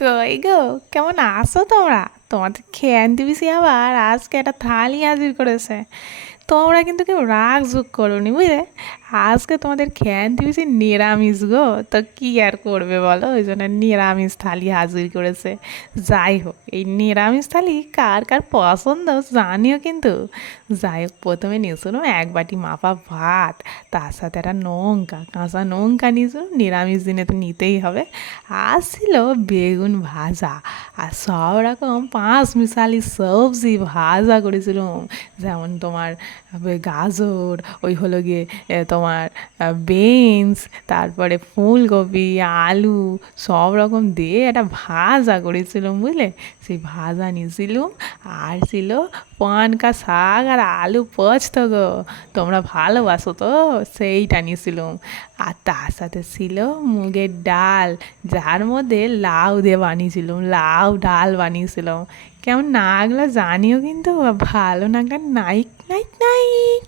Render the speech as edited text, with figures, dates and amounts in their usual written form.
কই গো, কেমন আছো তোমরা? তোমাদের খেয়ান্তি পিসি আবার আজকে একটা থালি হাজির করেছে। তোমরা কিন্তু কেউ রাগ যোগ করোনি, বুঝলে? আজকে তোমাদের খেয়ান্তি পিসি নিরামিষ গো। তো কি আর করবে বলো, ওই জন্য নিরামিষ থালি হাজির করেছে। যাই হোক, এই নিরামিষ থালি কার কার পছন্দ জানিও কিন্তু। যাই হোক, প্রথমে নিয়েছিলাম এক বাটি মাপা ভাত, তার সাথে একটা লঙ্কা, কাঁচা লঙ্কা নিয়েছিলাম, নিরামিষ দিনে তো নিতেই হবে। আর ছিল বেগুন ভাজা, আর সব রকম পাঁচ মিশালি সবজি ভাজা করেছিলাম। যেমন তোমার গাজর, ওই হলো গিয়ে তোমার বিনস, তারপরে ফুলকপি, আলু, সব রকম দিয়ে একটা ভাজা করেছিলাম, বুঝলে? সেই ভাজা নিয়েছিলাম। আর ছিল পানকা শাক আর আলু পোস্ত গো। তোমরা ভালোবাসো তো, সেইটা নিয়েছিলাম। আর তার সাথে ছিল মুগের ডাল, যার মধ্যে লাউ দিয়ে বানিয়েছিলাম, লাউ ডাল বানিয়েছিলাম। কেমন লাগলো জানিও কিন্তু। ভালো লাগলে নাইক নাইক নাইক।